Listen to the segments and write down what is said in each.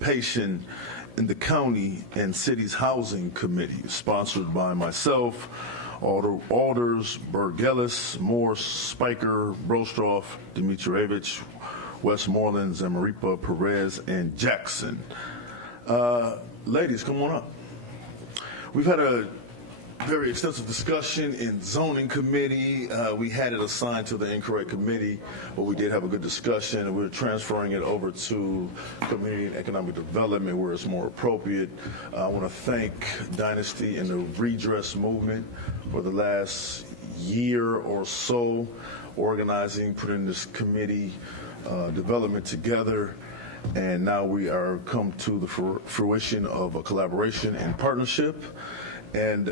participation in the county and city's housing committee, sponsored by myself, Alders, Bergelis, Morse, Spiker, Brostroff, Dimitrievich, Westmoreland, Zamaripa, Perez, and Jackson. Ladies, come on up. We've had a very extensive discussion in zoning committee. We had it assigned to the incorrect committee, but we did have a good discussion, and we're transferring it over to community and economic development where it's more appropriate. I want to thank Dynasty and the Redress Movement for the last year or so organizing, putting this committee development together. And now we are come to the fruition of a collaboration and partnership. And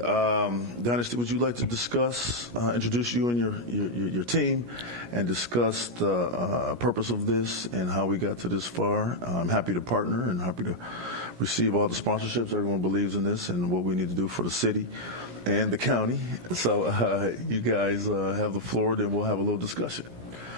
Dynasty, would you like to discuss, introduce you and your team, and discuss the purpose of this and how we got to this far? I'm happy to partner and happy to receive all the sponsorships. Everyone believes in this and what we need to do for the city and the county. So you guys have the floor, then we'll have a little discussion.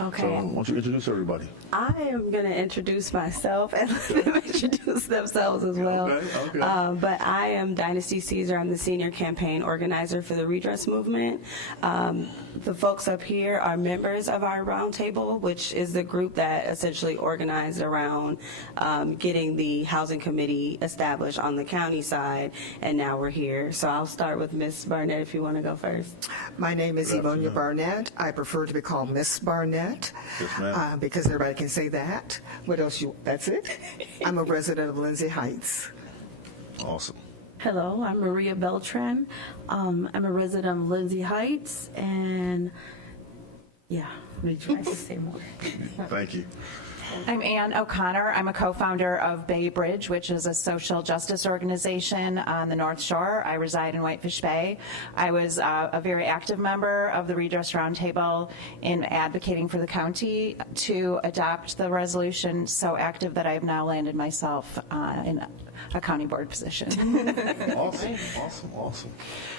Okay. So why don't you introduce everybody? I am going to introduce myself and let them introduce themselves as well. Okay. But I am Dynasty Ceasar. I'm the senior campaign organizer for the Redress Movement. The folks up here are members of our roundtable, which is the group that essentially organized around getting the housing committee established on the county side, and now we're here. So I'll start with Ms. Barnett if you want to go first. My name is Yvonne Barnett. I prefer to be called Miss Barnett. Yes, because everybody can say that. What else that's it? I'm a resident of Lindsay Heights. Awesome. Hello, I'm Maria Beltran. I'm a resident of Lindsay Heights, and yeah, let me try to say more. Thank you. I'm Ann O'Connor. I'm a co-founder of Bay Bridge, which is a social justice organization on the North Shore. I reside in Whitefish Bay. I was a very active member of the Redress Roundtable in advocating for the county to adopt the resolution, so active that I have now landed myself in a county board position. Awesome.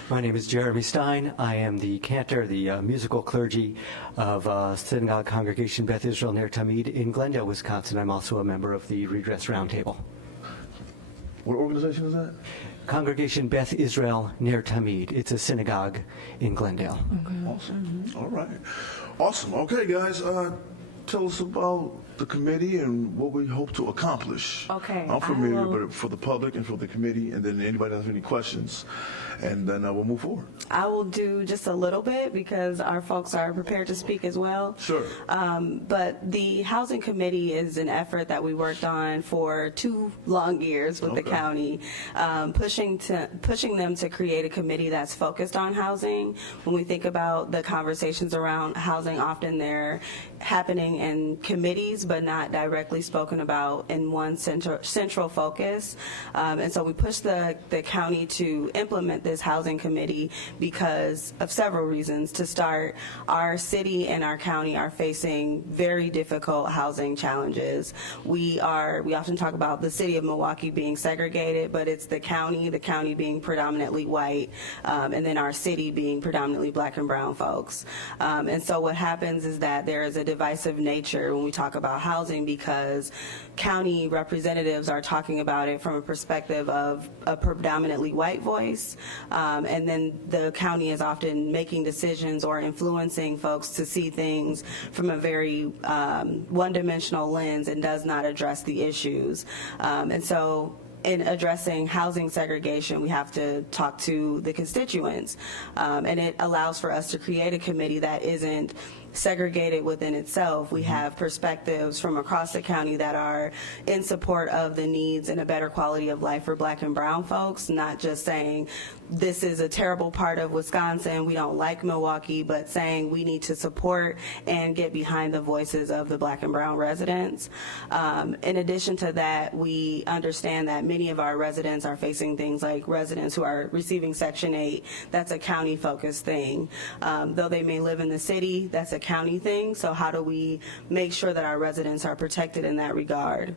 My name is Jeremy Stein. I am the cantor, the musical clergy of Synagogue Congregation Beth Israel Ner Tamid in Glendale, Wisconsin. I'm also a member of the Redress Roundtable. What organization is that? Congregation Beth Israel Ner Tamid. It's a synagogue in Glendale. Awesome. All right. Awesome. Okay, guys. Tell us about the committee and what we hope to accomplish. Okay. I'm familiar, but for the public and for the committee, and then anybody has any questions, and then we'll move forward. I will do just a little bit because our folks are prepared to speak as well. Sure. But the housing committee is an effort that we worked on for 2 long years with the county, pushing them to create a committee that's focused on housing. When we think about the conversations around housing, often they're happening in committees, but not directly spoken about in one central focus. And so we pushed the county to implement this housing committee because of several reasons. To start, our city and our county are facing very difficult housing challenges. We often talk about the city of Milwaukee being segregated, but it's the county being predominantly white, and then our city being predominantly black and brown folks. And so what happens is that there is a divisive nature when we talk about housing because county representatives are talking about it from a perspective of a predominantly white voice, and then the county is often making decisions or influencing folks to see things from a very one-dimensional lens and does not address the issues. And so in addressing housing segregation, we have to talk to the constituents, and it allows for us to create a committee that isn't segregated within itself. We have perspectives from across the county that are in support of the needs and a better quality of life for black and brown folks, not just saying this is a terrible part of Wisconsin, we don't like Milwaukee, but saying we need to support and get behind the voices of the black and brown residents. In addition to that, we understand that many of our residents are facing things like residents who are receiving Section 8. That's a county-focused thing. Though they may live in the city, that's a county thing. So how do we make sure that our residents are protected in that regard?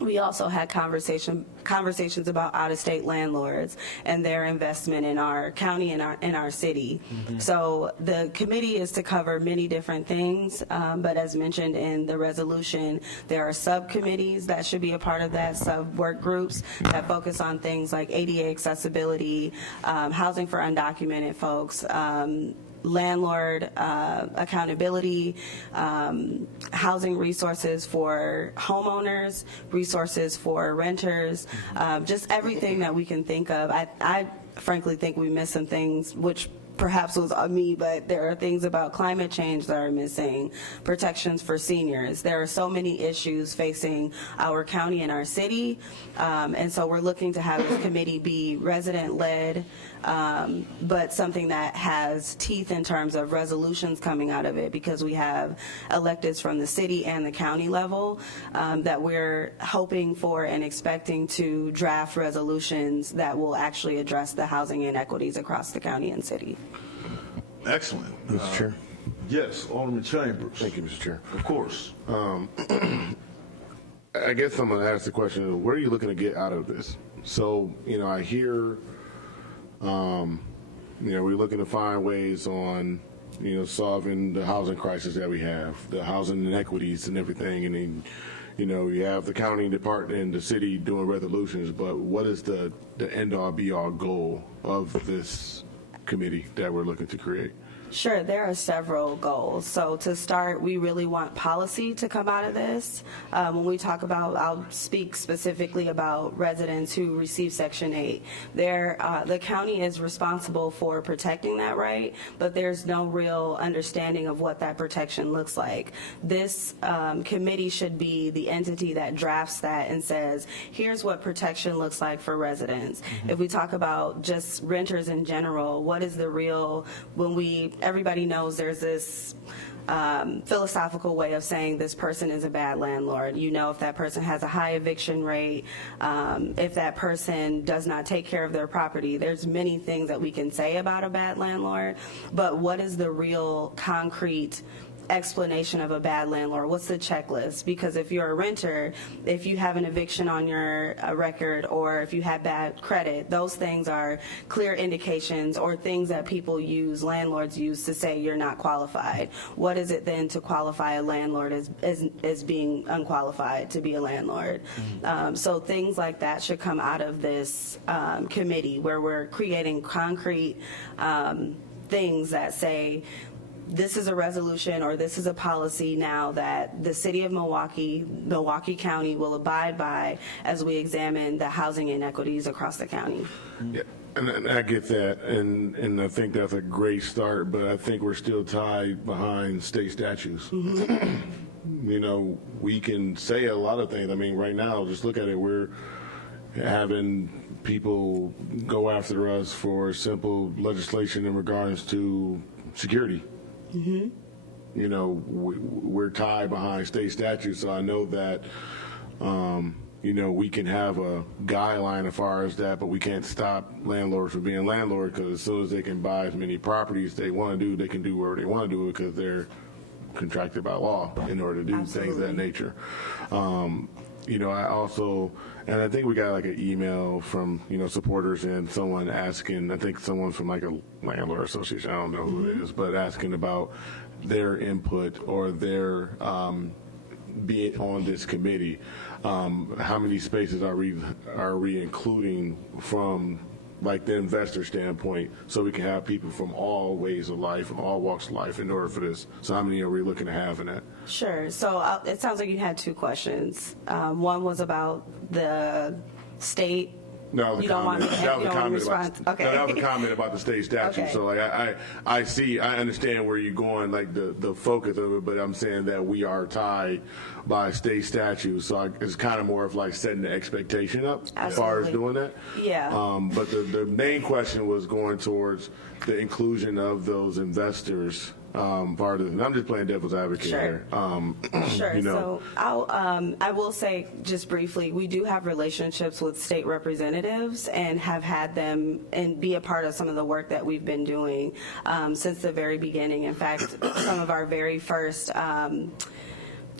We also had conversations about out-of-state landlords and their investment in our county and in our city. So the committee is to cover many different things, but as mentioned in the resolution, there are subcommittees that should be a part of that, sub-work groups that focus on things like ADA accessibility, housing for undocumented folks, landlord accountability, housing resources for homeowners, resources for renters, just everything that we can think of. I frankly think we missed some things, which perhaps was on me, but there are things about climate change that are missing, protections for seniors. There are so many issues facing our county and our city, and so we're looking to have this committee be resident-led, but something that has teeth in terms of resolutions coming out of it, because we have electeds from the city and the county level that we're hoping for and expecting to draft resolutions that will actually address the housing inequities across the county and city. Excellent. Mr. Chair. Yes, Alderman Chambers. Thank you, Mr. Chair. Of course. I guess I'm going to ask the question, what are you looking to get out of this? So, I hear, we're looking to find ways on, solving the housing crisis that we have, the housing inequities and everything. And then, you have the county department and the city doing resolutions, but what is the end-all be-all goal of this committee that we're looking to create? Sure, there are several goals. So to start, we really want policy to come out of this. When we talk about, I'll speak specifically about residents who receive Section 8. The county is responsible for protecting that right, but there's no real understanding of what that protection looks like. This committee should be the entity that drafts that and says, here's what protection looks like for residents. If we talk about just renters in general, what is the real, everybody knows there's this philosophical way of saying this person is a bad landlord. If that person has a high eviction rate, if that person does not take care of their property, there's many things that we can say about a bad landlord, but what is the real concrete explanation of a bad landlord? What's the checklist? Because if you're a renter, if you have an eviction on your record, or if you have bad credit, those things are clear indications or things that people use, landlords use, to say you're not qualified. What is it then to qualify a landlord as being unqualified to be a landlord? So things like that should come out of this committee, where we're creating concrete things that say, this is a resolution or this is a policy now that the city of Milwaukee County will abide by as we examine the housing inequities across the county. Yeah, and I get that, and I think that's a great start, but I think we're still tied behind state statutes. We can say a lot of things. I mean, right now, just look at it, we're having people go after us for simple legislation in regards to security. We're tied behind state statutes, so I know that, we can have a guideline as far as that, but we can't stop landlords from being landlords, because as soon as they can buy as many properties they want to do, they can do whatever they want to do because they're contracted by law in order to do things of that nature. I also, and I think we got like an email from, supporters and someone asking, I think someone from like a landlord association, I don't know who it is, but asking about their input or their being on this committee. How many spaces are we including from like the investor standpoint, so we can have people from all ways of life, from all walks of life in order for this? So how many are we looking to have in that? Sure. So it sounds like you had two questions. One was about the state. No, that was a comment about the state statute. Okay. So like I understand where you're going, like the focus of it, but I'm saying that we are tied by state statute. So it's kind of more of like setting the expectation up as far as doing that. Yeah. But the main question was going towards the inclusion of those investors. Part of it. And I'm just playing devil's advocate here. Sure. So I will say just briefly, we do have relationships with state representatives and have had them and be a part of some of the work that we've been doing since the very beginning. In fact, some of our very first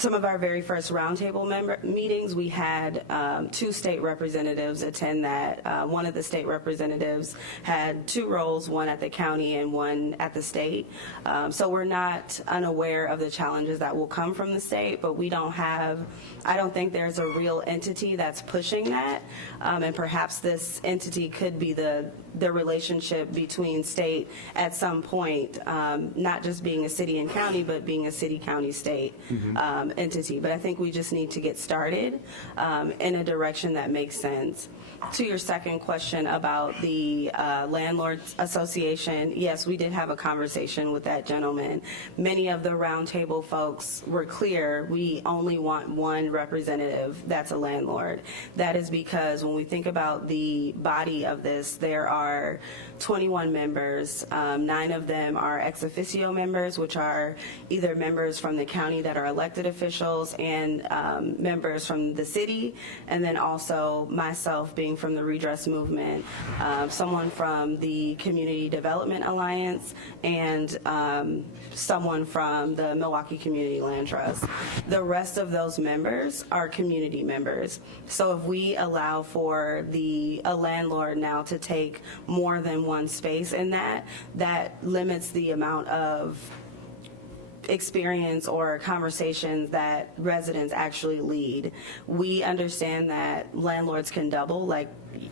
some of our very first roundtable meetings, we had 2 state representatives attend that. One of the state representatives had 2 roles, one at the county and one at the state. So we're not unaware of the challenges that will come from the state, but I don't think there's a real entity that's pushing that. And perhaps this entity could be the relationship between state at some point, not just being a city and county, but being a city, county, state entity. But I think we just need to get started in a direction that makes sense. To your second question about the Landlords Association, yes, we did have a conversation with that gentleman. Many of the roundtable folks were clear, we only want one representative that's a landlord. That is because when we think about the body of this, there are 21 members. 9 of them are ex officio members, which are either members from the county that are elected officials and members from the city, and then also myself being from the Redress Movement, someone from the Community Development Alliance, and someone from the Milwaukee Community Land Trust. The rest of those members are community members. So if we allow for a landlord now to take more than one space in that limits the amount of experience or conversations that residents actually lead. We understand that landlords can double, like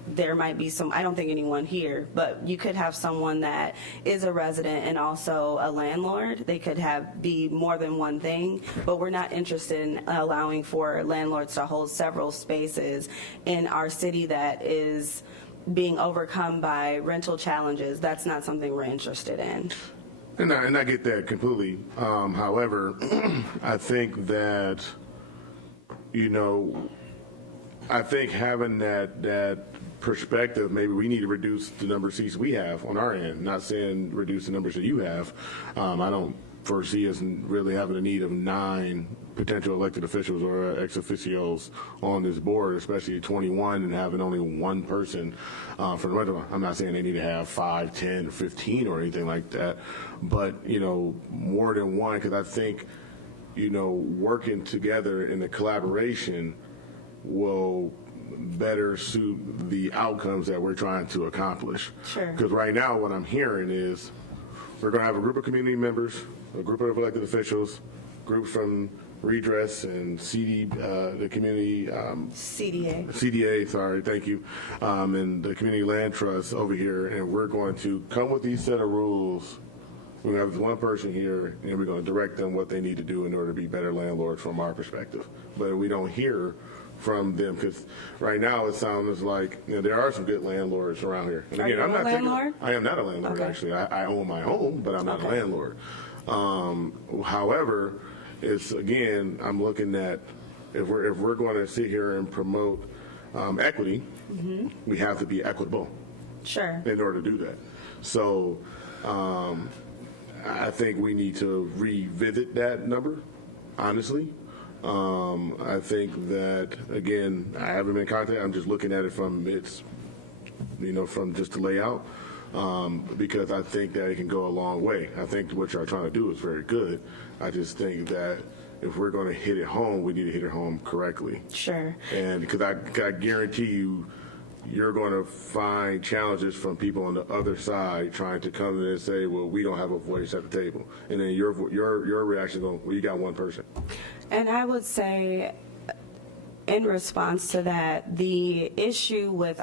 there might be some, I don't think anyone here, but you could have someone that is a resident and also a landlord. They could be more than one thing, but we're not interested in allowing for landlords to hold several spaces in our city that is being overcome by rental challenges. That's not something we're interested in. And I get that completely. However, I think that, I think having that perspective, maybe we need to reduce the number of seats we have on our end. Not saying reduce the numbers that you have. I don't foresee us really having a need of 9 potential elected officials or ex officios on this board, especially 21, and having only one person for the rental. I'm not saying they need to have 5, 10, 15 or anything like that, but more than one, because I think working together in the collaboration will better suit the outcomes that we're trying to accomplish. Sure. Because right now what I'm hearing is we're going to have a group of community members, a group of elected officials, groups from Redress and the community CDA, sorry, thank you, and the Community Land Trust over here, and we're going to come with these set of rules. We're going to have this one person here, and we're going to direct them what they need to do in order to be better landlords from our perspective. But we don't hear from them, because right now it sounds like there are some good landlords around here. And again, I'm not landlord? I am not a landlord, Okay. actually. I own my home, but I'm not a landlord. However, it's, again, I'm looking at if we're going to sit here and promote equity, we have to be equitable. Sure. In order to do that. So I think we need to revisit that number, honestly. I think that, again, I haven't been in contact. I'm just looking at it from from just the layout, because I think that it can go a long way. I think what you're trying to do is very good. I just think that if we're going to hit it home, we need to hit it home correctly. Sure. And because I guarantee you, you're going to find challenges from people on the other side trying to come in and say, well, we don't have a voice at the table. And then your reaction is, well, you got one person. And I would say, in response to that, the issue with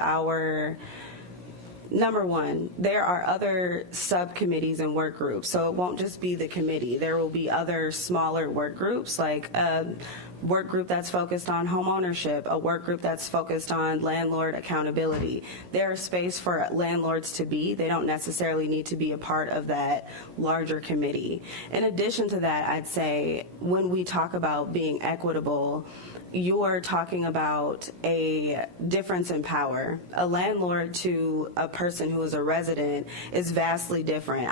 number one, there are other subcommittees and work groups, so it won't just be the committee. There will be other smaller work groups, like a work group that's focused on home ownership, a work group that's focused on landlord accountability. There is space for landlords to be. They don't necessarily need to be a part of that larger committee. In addition to that, I'd say when we talk about being equitable, you're talking about a difference in power. A landlord to a person who is a resident is vastly different.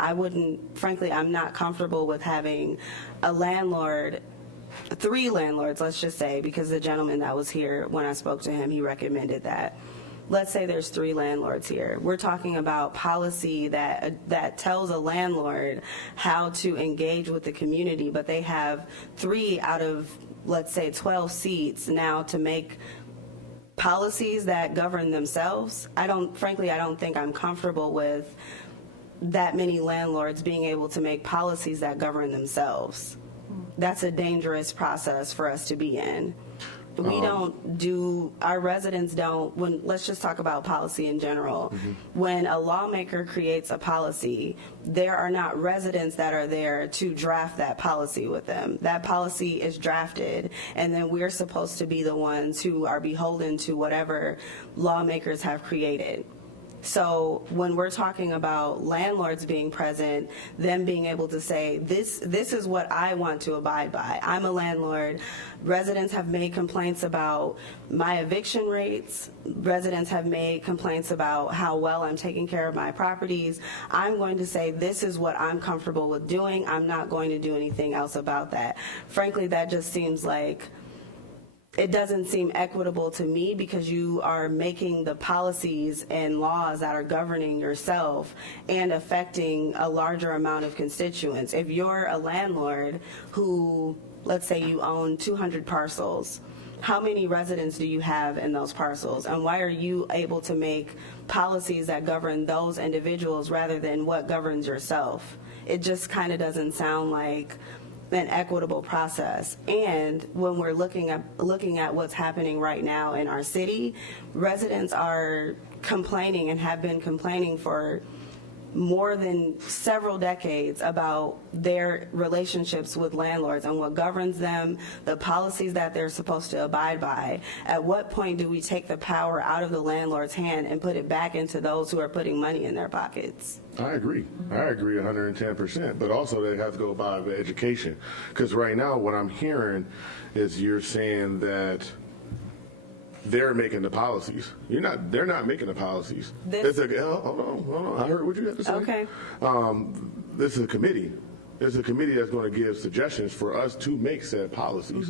Frankly, I'm not comfortable with having a landlord, 3 landlords, let's just say, because the gentleman that was here, when I spoke to him, he recommended that. let's say there's 3 landlords here. We're talking about policy that tells a landlord how to engage with the community, but they have 3 out of, let's say, 12 seats now to make policies that govern themselves. Frankly, I don't think I'm comfortable with that many landlords being able to make policies that govern themselves. That's a dangerous process for us to be in. Our residents don't, let's just talk about policy in general. When a lawmaker creates a policy, there are not residents that are there to draft that policy with them. That policy is drafted, and then we're supposed to be the ones who are beholden to whatever lawmakers have created. So when we're talking about landlords being present, them being able to say, this is what I want to abide by. I'm a landlord. Residents have made complaints about my eviction rates. Residents have made complaints about how well I'm taking care of my properties. I'm going to say, this is what I'm comfortable with doing. I'm not going to do anything else about that. Frankly, that just seems like, it doesn't seem equitable to me, because you are making the policies and laws that are governing yourself and affecting a larger amount of constituents. If you're a landlord who, let's say you own 200 parcels, how many residents do you have in those parcels? And why are you able to make policies that govern those individuals rather than what governs yourself? It just kind of doesn't sound like an equitable process. And when we're looking at what's happening right now in our city, residents are complaining and have been complaining for more than several decades about their relationships with landlords and what governs them, the policies that they're supposed to abide by. At what point do we take the power out of the landlord's hand and put it back into those who are putting money in their pockets? I agree 110%, but also they have to go by the education. Because right now what I'm hearing is you're saying that they're making the policies. They're not making the policies. Hold on. I heard what you had to say. Okay. This is a committee. There's a committee that's going to give suggestions for us to make said policies.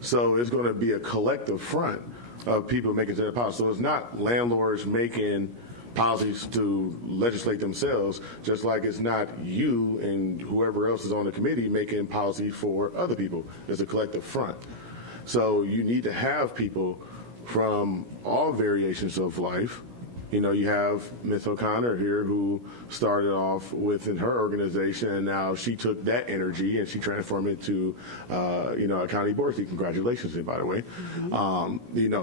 So it's going to be a collective front of people making said policies. So it's not landlords making policies to legislate themselves, just like it's not you and whoever else is on the committee making policy for other people. It's a collective front. So you need to have people from all variations of life. You know, you have Ms. O'Connor here, who started off within her organization, and now she took that energy and she transformed it to, a county board seat. Congratulations, by the way.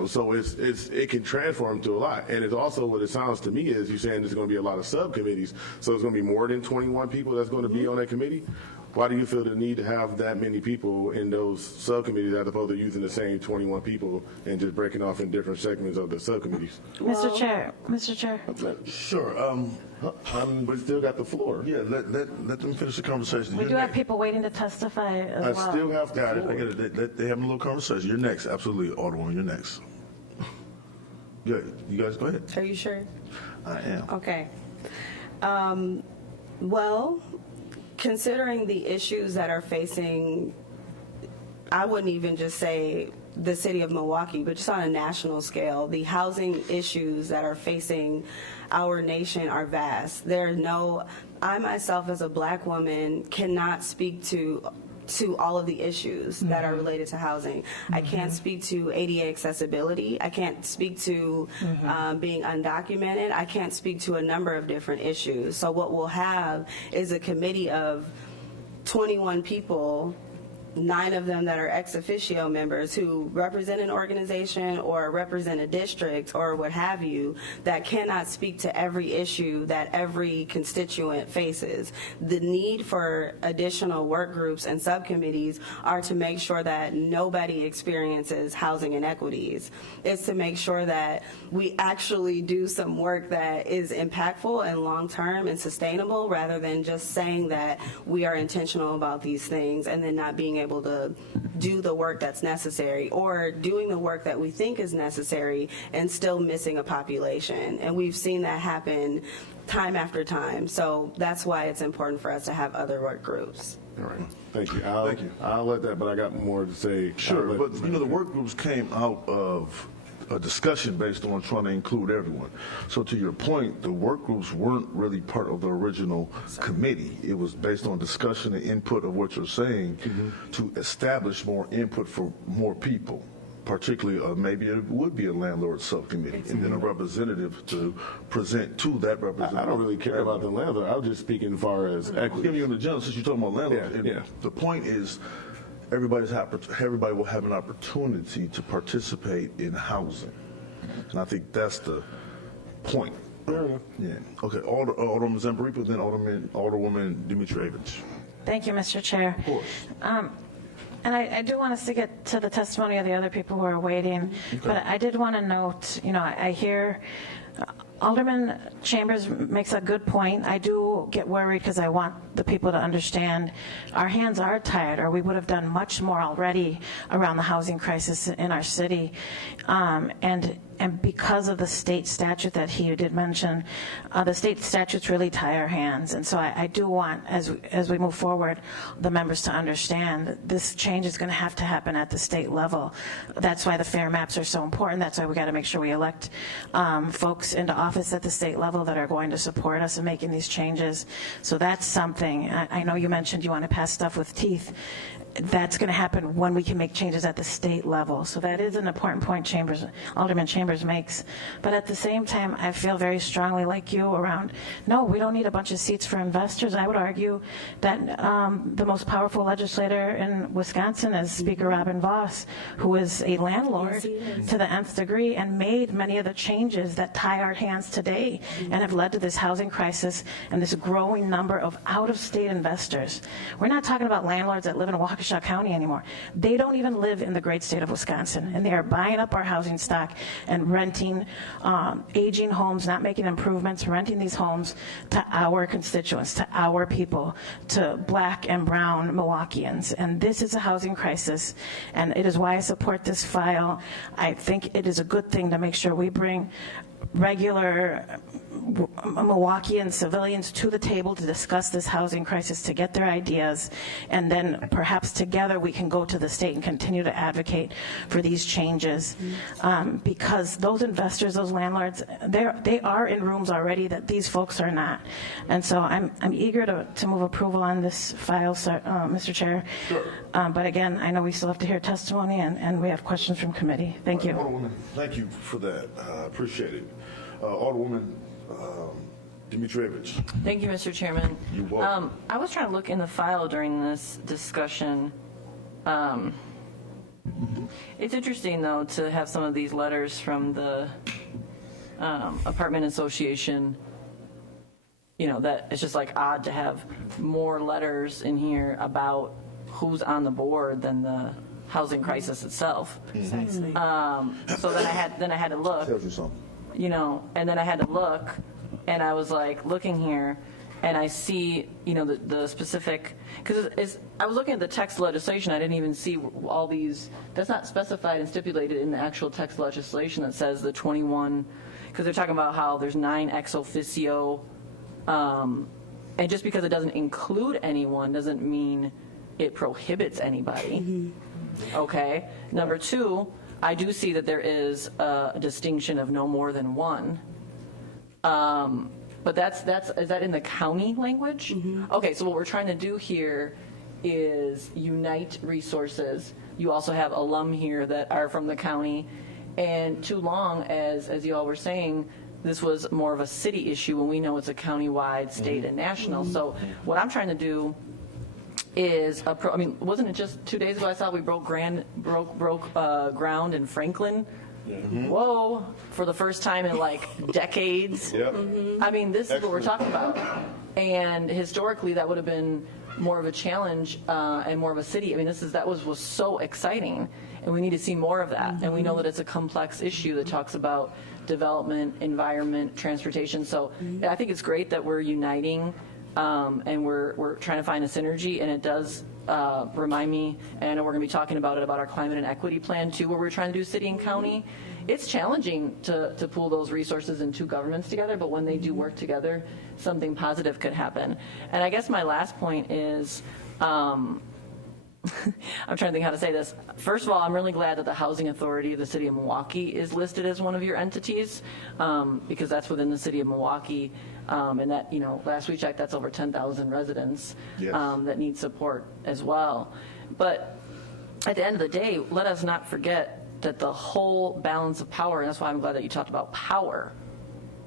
So it can transform to a lot. And it's also, what it sounds to me is you're saying there's going to be a lot of subcommittees. So it's going to be more than 21 people that's going to be on that committee. Why do you feel the need to have that many people in those subcommittees as opposed to using the same 21 people and just breaking off in different segments of the subcommittees? Mr. Chair. Sure. We still got the floor. Yeah, let them finish the conversation. We do have people waiting to testify as well. I still have the Got it. floor. I get it. They having a little conversation. You're next. Absolutely, Alderwoman. You're next. Good. You guys go ahead. Are you sure? I am. Okay. Well, considering the issues that are facing, I wouldn't even just say the city of Milwaukee, but just on a national scale, the housing issues that are facing our nation are vast. I myself as a Black woman cannot speak to all of the issues that are related to housing. I can't speak to ADA accessibility. I can't speak to being undocumented. I can't speak to a number of different issues. So what we'll have is a committee of 21 people, 9 of them that are ex officio members who represent an organization or represent a district or what have you, that cannot speak to every issue that every constituent faces. The need for additional work groups and subcommittees are to make sure that nobody experiences housing inequities. It's to make sure that we actually do some work that is impactful and long-term and sustainable, rather than just saying that we are intentional about these things and then not being able to do the work that's necessary, or doing the work that we think is necessary and still missing a population. And we've seen that happen time after time. So that's why it's important for us to have other work groups. All right. Thank you. Thank you. I'll let that, but I got more to say. Sure, but the work groups came out of a discussion based on trying to include everyone. So to your point, the work groups weren't really part of the original committee. It was based on discussion and input of what you're saying to establish more input for more people. Particularly, maybe it would be a landlord subcommittee, and then a representative to present to that representative. I don't really care about the landlord. I was just speaking as far as equity. Giving you an agenda since you're talking about landlords. Yeah, And yeah. the point is, everybody will have an opportunity to participate in housing, and I think that's the point. Fair enough. Yeah. Okay. Alderman Zamparippa, then Alderwoman Dimitrievich. Thank you, Mr. Chair. Of course. And I do want us to get to the testimony of the other people who are waiting, but I did want to note, I hear Alderman Chambers makes a good point. I do get worried because I want the people to understand our hands are tied, or we would have done much more already around the housing crisis in our city. And because of the state statute that he did mention, the state statutes really tie our hands. And so I do want, as we move forward, the members to understand that this change is going to have to happen at the state level. That's why the fair maps are so important. That's why we got to make sure we elect folks into office at the state level that are going to support us in making these changes. So that's something. I know you mentioned you want to pass stuff with teeth. That's going to happen when we can make changes at the state level. So that is an important point Alderman Chambers makes. But at the same time, I feel very strongly like you around, no, we don't need a bunch of seats for investors. I would argue that the most powerful legislator in Wisconsin is Speaker Robin Voss, who is a landlord to the nth degree and made many of the changes that tie our hands today and have led to this housing crisis and this growing number of out-of-state investors. We're not talking about landlords that live in Waukesha County anymore. They don't even live in the great state of Wisconsin, and they are buying up our housing stock and renting aging homes, not making improvements, renting these homes to our constituents, to our people, to black and brown Milwaukeeans. And this is a housing crisis, and it is why I support this file. I think it is a good thing to make sure we bring regular Milwaukeean civilians to the table to discuss this housing crisis, to get their ideas, and then perhaps together we can go to the state and continue to advocate for these changes. Because those investors, those landlords, they are in rooms already that these folks are not. And so I'm eager to move approval on this file, Mr. Chair. Sure. But again, I know we still have to hear testimony, and we have questions from committee. Thank you. Alderwoman, thank you for that. I appreciate it. Alderwoman Dimitrievich. Thank you, Mr. Chairman. You're welcome. I was trying to look in the file during this discussion. It's interesting, though, to have some of these letters from the apartment association, that it's just like odd to have more letters in here about who's on the board than the housing crisis itself. Precisely. So then I had to look. Tells you something. And then I had to look, and I was like looking here, and I see, the specific, because I was looking at the text legislation, I didn't even see all these, that's not specified and stipulated in the actual text legislation that says the 21, because they're talking about how there's 9 ex officio, and just because it doesn't include anyone doesn't mean it prohibits anybody. Okay. Number 2, I do see that there is a distinction of no more than one. But is that in the county language? Okay, so what we're trying to do here is unite resources. You also have alum here that are from the county. And too long, as you all were saying, this was more of a city issue when we know it's a county-wide, state, and national. So what I'm trying to do is, wasn't it just 2 days ago I saw we broke ground in Franklin? Whoa, for the first time in like decades. Yep. This is what we're talking about. And historically, that would have been more of a challenge and more of a city. That was so exciting, and we need to see more of that. And we know that it's a complex issue that talks about development, environment, transportation. So I think it's great that we're uniting and we're trying to find a synergy, and it does remind me, and I know we're going to be talking about our climate and equity plan too, where we're trying to do city and county. It's challenging to pull those resources in 2 governments together, but when they do work together, something positive could happen. And I guess my last point is, I'm trying to think how to say this. First of all, I'm really glad that the Housing Authority of the City of Milwaukee is listed as one of your entities, because that's within the City of Milwaukee, and that, last we checked, that's over 10,000 residents Yes. that need support as well. But at the end of the day, let us not forget that the whole balance of power, and that's why I'm glad that you talked about power,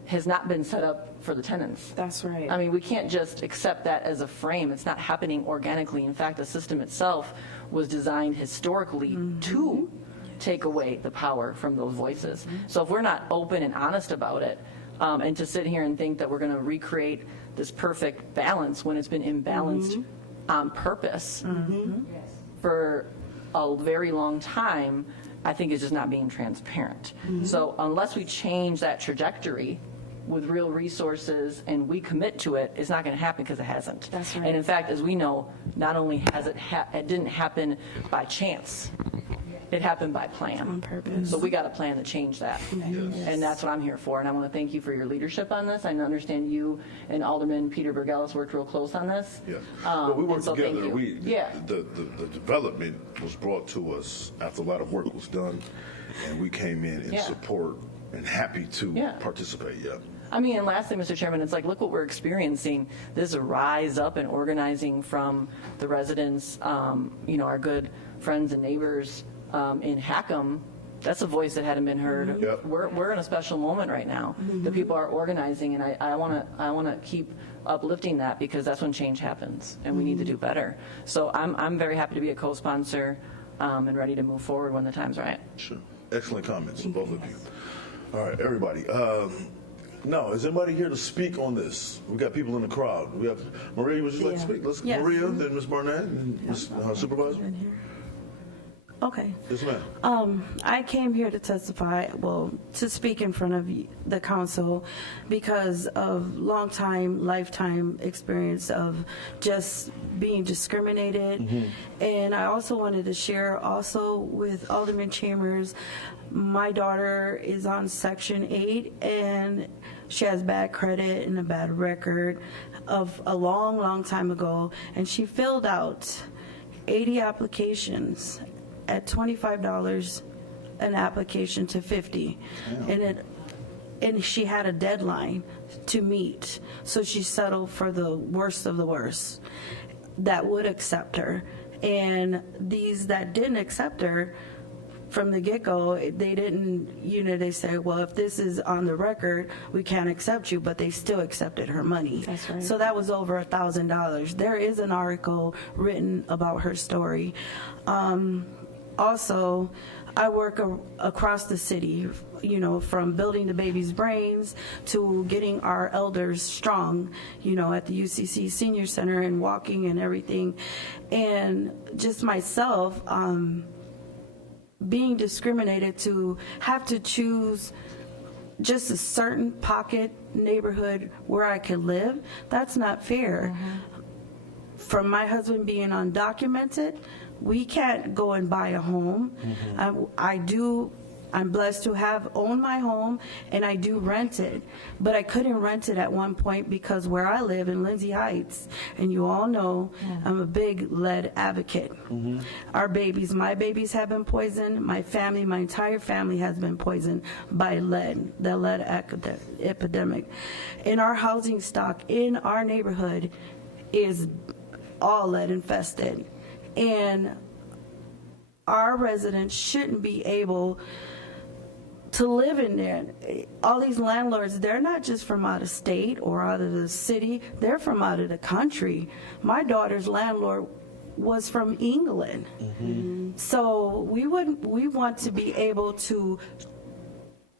has not been set up for the tenants. That's right. I mean, we can't just accept that as a frame. It's not happening organically. In fact, the system itself was designed historically to take away the power from those voices. So if we're not open and honest about it, and to sit here and think that we're going to recreate this perfect balance when it's been imbalanced on purpose for a very long time, I think is just not being transparent. So unless we change that trajectory with real resources and we commit to it, it's not going to happen because it hasn't. That's right. And in fact, as we know, not only has it didn't happen by chance, it happened by plan. On purpose. So we got a plan to change that. And that's what I'm here for. And I want to thank you for your leadership on this. I understand you and Alderman Peter Bergelis worked real close on this. Yeah. Well, we worked so thank together. you. Yeah. The development was brought to us after a lot of work was done, and we came in in Yeah. support and happy to Yeah. participate. Yeah. I mean, and lastly, Mr. Chairman, it's like, look what we're experiencing. This rise up and organizing from the residents, our good friends and neighbors in Hackham. That's a voice that hadn't been heard. Yep. We're in a special moment right now. The people are organizing, and I want to keep uplifting that, because that's when change happens, and we need to do better. So I'm very happy to be a co-sponsor and ready to move forward when the time's right. Sure. Excellent comments, both of you. All right, everybody. No, is anybody here to speak on this? We got people in the crowd. We have Maria. Would you like to speak? Let's Yes. Maria, then Ms. Barnett, and Ms. Supervisor. Okay. Yes, ma'am. I came here to testify, to speak in front of the council because of lifetime experience of just being discriminated. And I also wanted to share also with Alderman Chambers, my daughter is on Section 8 and she has bad credit and a bad record of a long, long time ago. And she filled out 80 applications at $25 an application to $50, and she had a deadline to meet, so she settled for the worst of the worst that would accept her. And these that didn't accept her from the get-go, they didn't, they say, well, if this is on the record, we can't accept you, but they still accepted her money. That's right. So that was over $1,000. There is an article written about her story. Also, I work across the city, from building the baby's brains to getting our elders strong, at the UCC Senior Center and walking and everything. And just myself, being discriminated to have to choose just a certain pocket neighborhood where I could live, that's not fair. From my husband being undocumented, we can't go and buy a home. I'm blessed to own my home, and I do rent it. But I couldn't rent it at one point because where I live in Lindsay Heights, and you all know, I'm a big lead advocate. My babies have been poisoned. My entire family has been poisoned by lead, the lead epidemic. And our housing stock in our neighborhood is all lead infested. And our residents shouldn't be able to live in there. All these landlords, they're not just from out of state or out of the city, they're from out of the country. My daughter's landlord was from England. So we want to be able to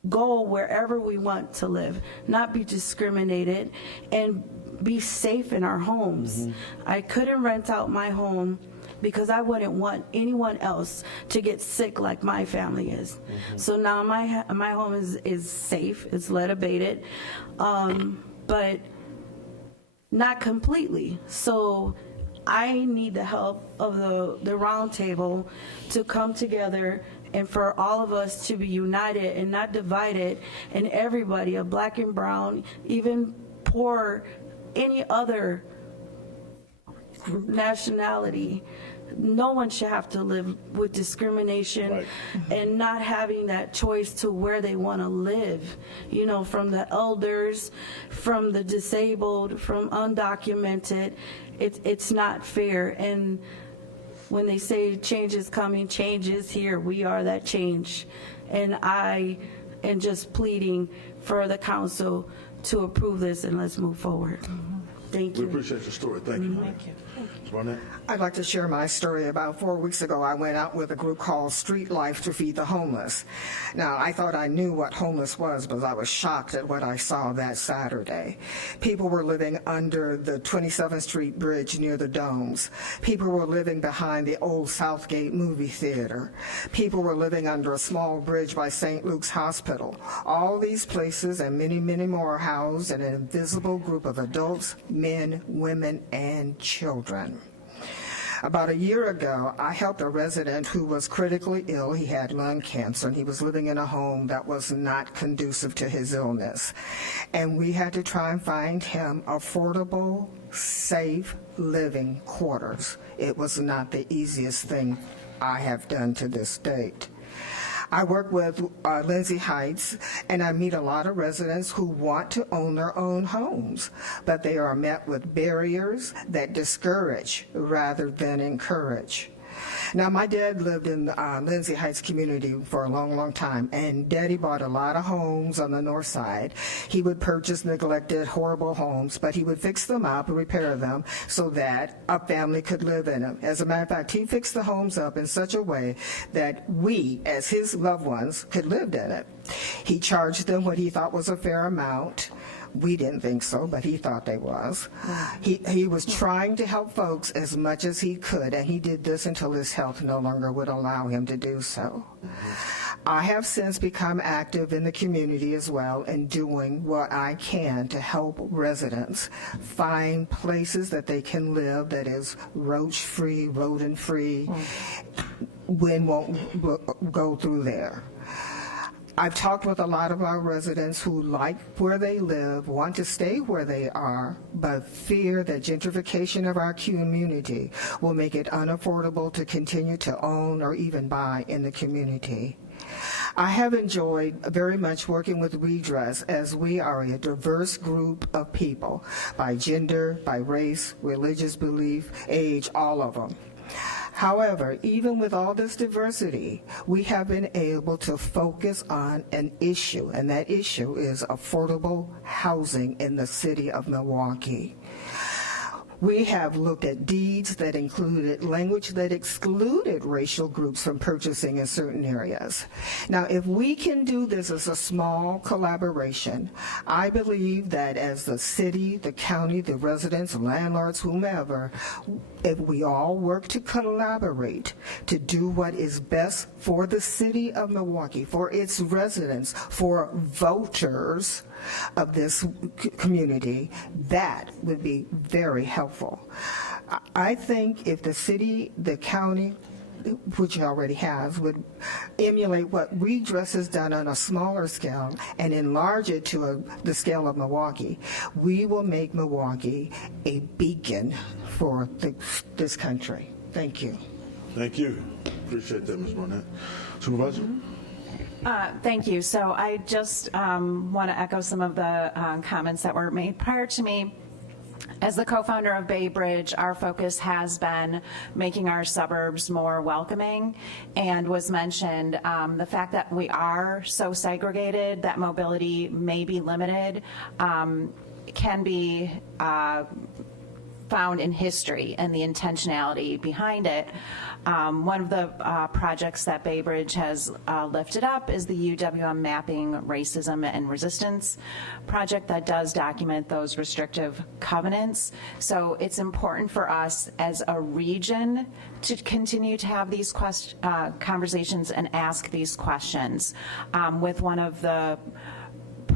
go wherever we want to live, not be discriminated, and be safe in our homes. I couldn't rent out my home because I wouldn't want anyone else to get sick like my family is. So now my home is safe, it's lead abated, but not completely. So I need the help of the roundtable to come together and for all of us to be united and not divided, and everybody, a black and brown, even poor, any other nationality, no one should have to live with discrimination Right. and not having that choice to where they want to live, you know, from the elders, from the disabled, from undocumented. It's not fair. And when they say change is coming, change is here, we are that change. And I am just pleading for the council to approve this, and let's move forward. Thank We you. appreciate your story. Thank you. Thank you. Ms. Barnett? I'd like to share my story. About 4 weeks ago, I went out with a group called Street Life to feed the homeless. Now, I thought I knew what homeless was, but I was shocked at what I saw that Saturday. People were living under the 27th Street Bridge near the domes. People were living behind the old Southgate movie theater. People were living under a small bridge by St. Luke's Hospital. All these places and many, many more housed an invisible group of adults, men, women, and children. About a year ago, I helped a resident who was critically ill. He had lung cancer, and he was living in a home that was not conducive to his illness. And we had to try and find him affordable, safe living quarters. It was not the easiest thing I have done to this date. I work with Lindsay Heights, and I meet a lot of residents who want to own their own homes, but they are met with barriers that discourage rather than encourage. Now, my dad lived in Lindsay Heights community for a long, long time, and Daddy bought a lot of homes on the north side. He would purchase neglected, horrible homes, but he would fix them up and repair them so that a family could live in them. As a matter of fact, he fixed the homes up in such a way that we, as his loved ones, could live in it. He charged them what he thought was a fair amount. We didn't think so, but he thought they was. He was trying to help folks as much as he could, and he did this until his health no longer would allow him to do so. I have since become active in the community as well and doing what I can to help residents find places that they can live that is roach-free, rodent-free. Wind won't go through there. I've talked with a lot of our residents who like where they live, want to stay where they are, but fear that gentrification of our community will make it unaffordable to continue to own or even buy in the community. I have enjoyed very much working with Redress, as we are a diverse group of people by gender, by race, religious belief, age, all of them. However, even with all this diversity, we have been able to focus on an issue, and that issue is affordable housing in the city of Milwaukee. We have looked at deeds that included language that excluded racial groups from purchasing in certain areas. Now, if we can do this as a small collaboration, I believe that as the city, the county, the residents, landlords, whomever, if we all work to collaborate to do what is best for the city of Milwaukee, for its residents, for voters of this community, that would be very helpful. I think if the city, the county, which it already has, would emulate what Redress has done on a smaller scale and enlarge it to the scale of Milwaukee, we will make Milwaukee a beacon for this country. Thank you. Thank you. Appreciate that, Ms. Barnett. Supervisor? Thank you. So I just want to echo some of the comments that were made prior to me. As the co-founder of Bay Bridge, our focus has been making our suburbs more welcoming, and was mentioned the fact that we are so segregated that mobility may be limited can be found in history and the intentionality behind it. One of the projects that Bay Bridge has lifted up is the UWM Mapping Racism and Resistance project that does document those restrictive covenants. So it's important for us as a region to continue to have these conversations and ask these questions. With one of the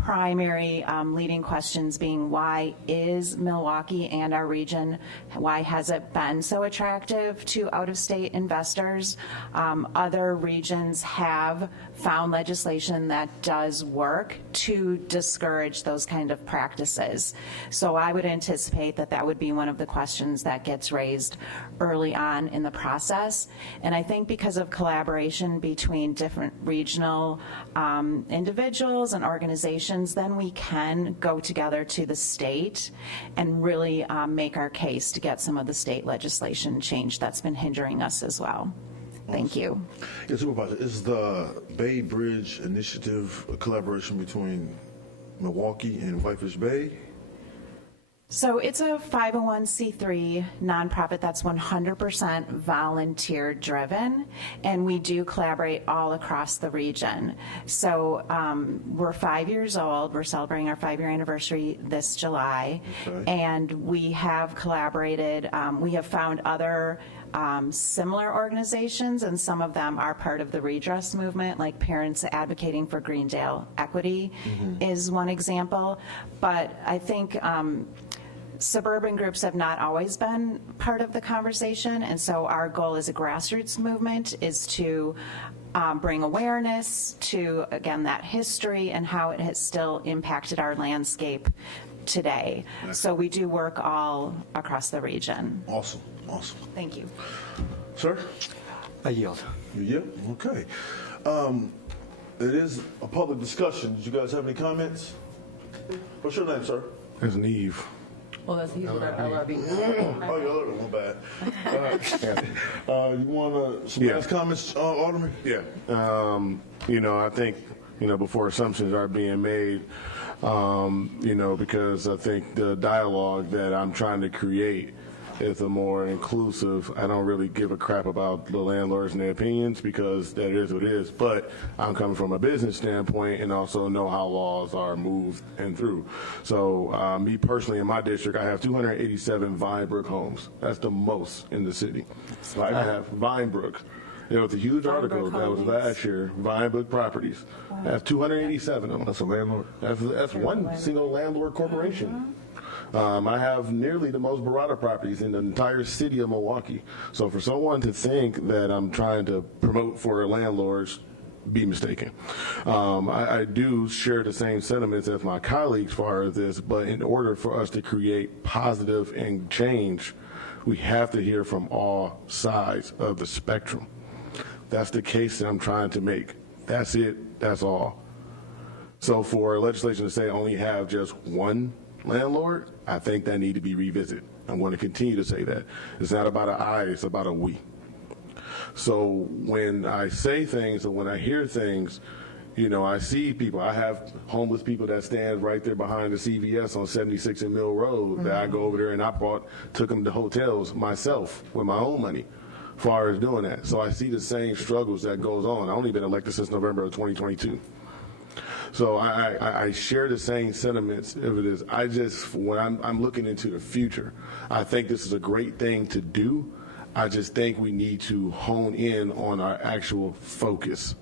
primary leading questions being, why is Milwaukee and our region, why has it been so attractive to out-of-state investors? Other regions have found legislation that does work to discourage those kind of practices. So I would anticipate that that would be one of the questions that gets raised early on in the process. And I think because of collaboration between different regional individuals and organizations, then we can go together to the state and really make our case to get some of the state legislation changed that's been hindering us as well. Thank you. Yes, Supervisor, is the Bay Bridge Initiative a collaboration between Milwaukee and Whitefish Bay? So it's a 501c3 nonprofit that's 100% volunteer driven, and we do collaborate all across the region. So we're 5 years old. We're celebrating our 5-year anniversary this July, and we have collaborated. We have found other similar organizations, and some of them are part of the Redress Movement, like Parents Advocating for Greendale Equity is one example. But I think suburban groups have not always been part of the conversation, and so our goal as a grassroots movement is to bring awareness to, again, that history and how it has still impacted our landscape today. So we do work all across the region. Awesome, awesome. Thank you. Sir? I yield. You yield? Okay. It is a public discussion. Did you guys have any comments? What's your name, sir? There's Neve. Well, that's he's with our LRB. Oh, you're one bad. You want some last comments, Alderman? Yeah. I think, before assumptions are being made, because I think the dialogue that I'm trying to create is a more inclusive. I don't really give a crap about the landlords and their opinions, because that is what it is, but I'm coming from a business standpoint and also know how laws are moved and through. So me personally, in my district, I have 287 Vinebrook homes. That's the most in the city. So I have Vinebrook. There was a huge article that was last year, Vinebrook Properties. That's 287 of them. That's a landlord. That's one single landlord corporation. I have nearly the most Barada properties in the entire city of Milwaukee. So for someone to think that I'm trying to promote for landlords, be mistaken. I do share the same sentiments as my colleagues as far as this, but in order for us to create positive and change, we have to hear from all sides of the spectrum. That's the case that I'm trying to make. That's it. That's all. So for legislation to say only have just one landlord, I think that need to be revisited. I'm going to continue to say that. It's not about an I, it's about a we. So when I say things or when I hear things, I see people. I have homeless people that stand right there behind the CVS on 76 and Mill Road that I go over there and took them to hotels myself with my own money as far as doing that. So I see the same struggles that goes on. I've only been elected since November of 2022. So I share the same sentiments. If it is, when I'm looking into the future, I think this is a great thing to do. I just think we need to hone in on our actual focus.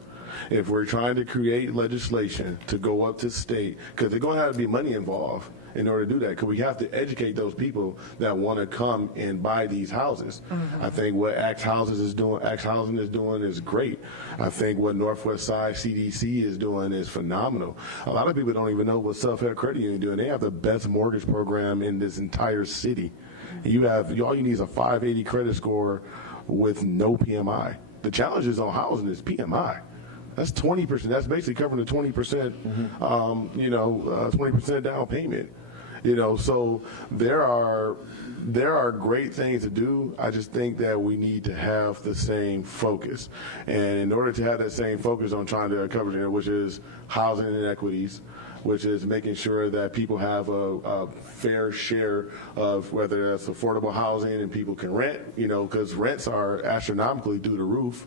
If we're trying to create legislation to go up to state, because there's going to have to be money involved in order to do that, because we have to educate those people that want to come and buy these houses. I think what Axe Housing is doing is great. I think what Northwest Side CDC is doing is phenomenal. A lot of people don't even know what Self-Help Credit Union is doing. They have the best mortgage program in this entire city. All you need is a 580 credit score with no PMI. The challenges on housing is PMI. That's 20%. That's basically covering the 20%, 20% down payment. So there are great things to do. I just think that we need to have the same focus. And in order to have that same focus on trying to cover it, which is housing inequities, which is making sure that people have a fair share of whether that's affordable housing and people can rent, because rents are astronomically through the roof.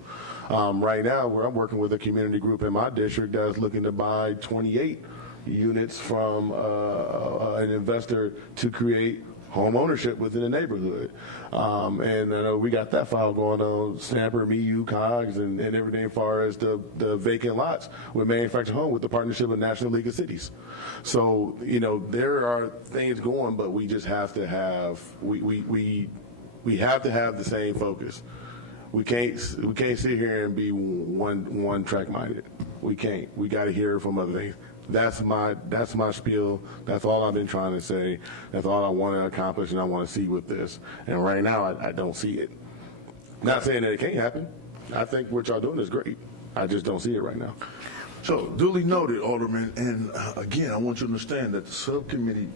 Right now, I'm working with a community group in my district that's looking to buy 28 units from an investor to create home ownership within the neighborhood. And I know we got that file going on, Stamper, me, you, Cogs, and everything as far as the vacant lots with manufactured home with the partnership of National League of Cities. So, you know, there are things going, but we just have to have, we have to have the same focus. We can't sit here and be one track minded. We can't. We got to hear from other things. That's my spiel. That's all I've been trying to say. That's all I want to accomplish and I want to see with this. And right now, I don't see it. Not saying that it can't happen. I think what y'all doing is great. I just don't see it right now. So, duly noted, Alderman. And again, I want you to understand that the subcommittee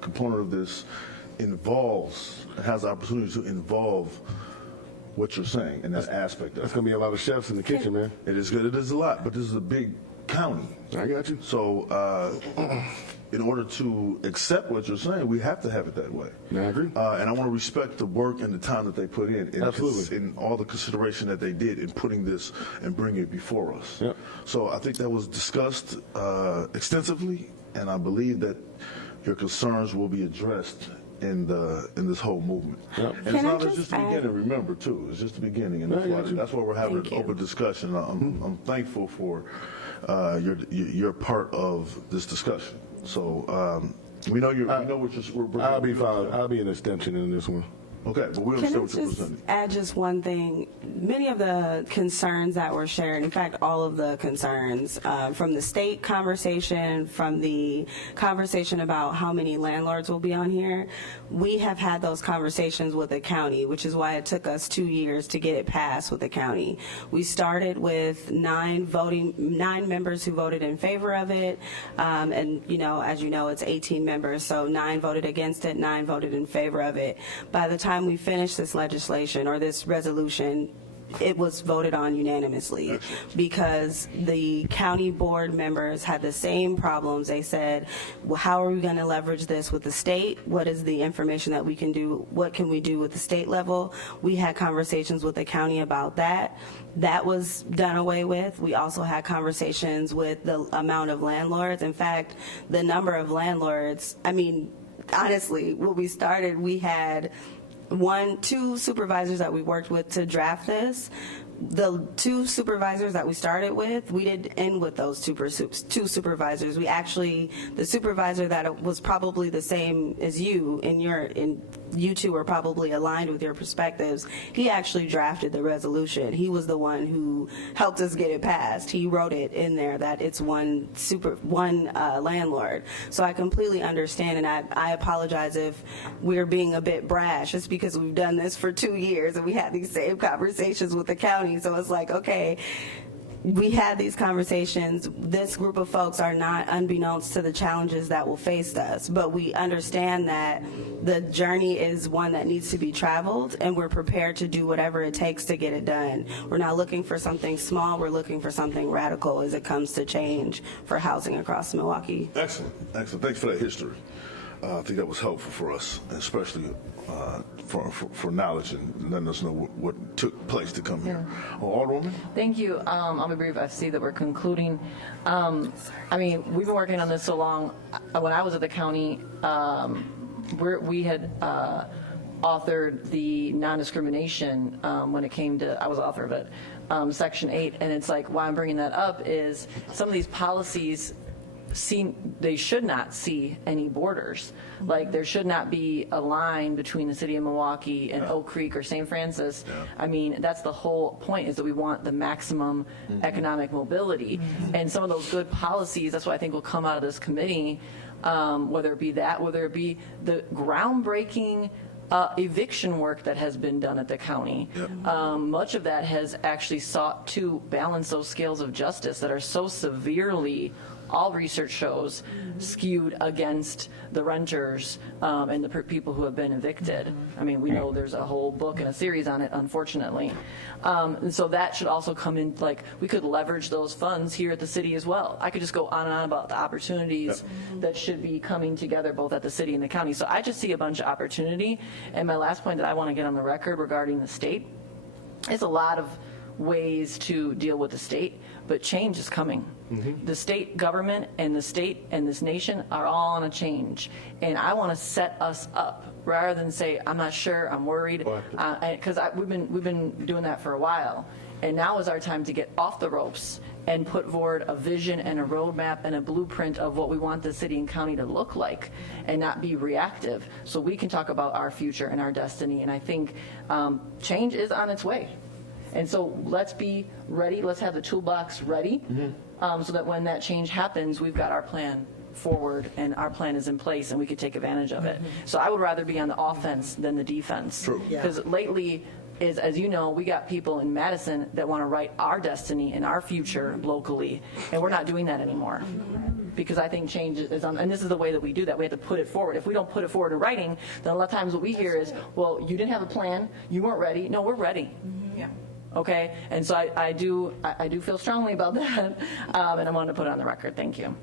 component of this has the opportunity to involve what you're saying in that aspect of it. That's going to be a lot of chefs in the kitchen, man. It is good. It is a lot, but this is a big county. I got you. So in order to accept what you're saying, we have to have it that way. I agree. And I want to respect the work and the time that they put in. Absolutely. In all the consideration that they did in putting this and bringing it before us. Yep. So I think that was discussed extensively, and I believe that your concerns will be addressed in this whole movement. Yep. And it's just the beginning, remember, too. It's just the beginning, and that's why we're having an open discussion. I'm thankful for you're part of this discussion. So we know I'll be fine. I'll be an extension in this one. Okay, but we understand what you're Can I presenting. just add just one thing? Many of the concerns that were shared, in fact, all of the concerns from the state conversation, from the conversation about how many landlords will be on here, we have had those conversations with the county, which is why it took us 2 years to get it passed with the county. We started with 9 members who voted in favor of it, and as you know, it's 18 members, so 9 voted against it, 9 voted in favor of it. By the time we finished this legislation or this resolution, it was voted on unanimously because the county board members had the same problems. They said, well, how are we going to leverage this with the state? What is the information that we can do? What can we do with the state level? We had conversations with the county about that. That was done away with. We also had conversations with the amount of landlords. In fact, the number of landlords, honestly, when we started, we had 2 supervisors that we worked with to draft this. The 2 supervisors that we started with, we didn't end with those 2 supervisors. We actually, the supervisor that was probably the same as you, you 2 are probably aligned with your perspectives. He actually drafted the resolution. He was the one who helped us get it passed. He wrote it in there that it's one landlord. So I completely understand, and I apologize if we're being a bit brash. It's because we've done this for 2 years and we had these same conversations with the county. So it's like, okay, we had these conversations. This group of folks are not unbeknownst to the challenges that will face us, but we understand that the journey is one that needs to be traveled, and we're prepared to do whatever it takes to get it done. We're not looking for something small. We're looking for something radical as it comes to change for housing across Milwaukee. Excellent. Thanks for that history. I think that was helpful for us, especially for knowledge and letting us know what took place to come here. Alderwoman? Thank you. I'll be brief. I see that we're concluding. We've been working on this so long. When I was at the county, we had authored the non-discrimination when it came to, I was author of it, Section 8. And it's like, why I'm bringing that up is some of these policies they should not see any borders. Like there should not be a line between the city of Milwaukee and Oak Creek or St. Francis. That's the whole point, is that we want the maximum economic mobility. And some of those good policies, that's what I think will come out of this committee, whether it be the groundbreaking eviction work that has been done at the county. Much of that has actually sought to balance those scales of justice that are so severely, all research shows, skewed against the renters and the people who have been evicted. We know there's a whole book and a series on it, unfortunately. And so that should also come in, like we could leverage those funds here at the city as well. I could just go on and on about the opportunities that should be coming together both at the city and the county. So I just see a bunch of opportunity. And my last point that I want to get on the record regarding the state is a lot of ways to deal with the state, but change is coming. The state government and the state and this nation are all on a change. And I want to set us up rather than say, I'm not sure, I'm worried, because we've been doing that for a while. And now is our time to get off the ropes and put forward a vision and a roadmap and a blueprint of what we want the city and county to look like, and not be reactive, so we can talk about our future and our destiny. And I think change is on its way. And so let's be ready, let's have the toolbox ready, so that when that change happens, we've got our plan forward and our plan is in place and we could take advantage of it. So I would rather be on the offense than the defense. True. Because lately, as you know, we got people in Madison that want to write our destiny and our future locally, and we're not doing that anymore. Because I think change is on, and this is the way that we do that. We have to put it forward. If we don't put it forward in writing, then a lot of times what we hear is, well, you didn't have a plan, you weren't ready. No, we're ready. Yeah. Okay, and so I do feel strongly about that, and I wanted to put it on the record. Thank you.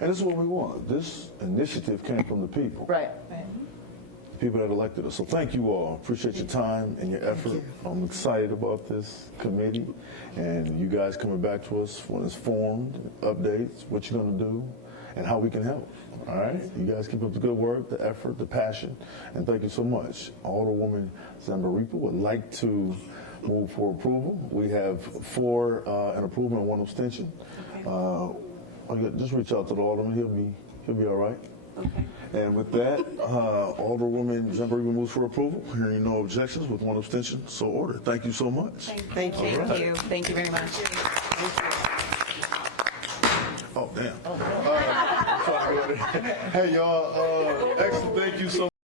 And this is what we want. This initiative came from the people. Right. The people that elected us. So thank you all. Appreciate your time and your effort. I'm excited about this committee and you guys coming back to us when it's formed, updates, what you're going to do, and how we can help. All right? You guys keep up the good work, the effort, the passion, and thank you so much. Alderwoman Stamper would like to move for approval. We have 4 an approval and 1 abstention. Just reach out to the alderman. He'll be all right. Okay. And with that, Alderwoman Stamper moves for approval. Hearing no objections with 1 abstention, so ordered. Thank you so much. Thank you. Thank you. Thank you very much. Oh, damn. Hey, y'all. Excellent. Thank you so much.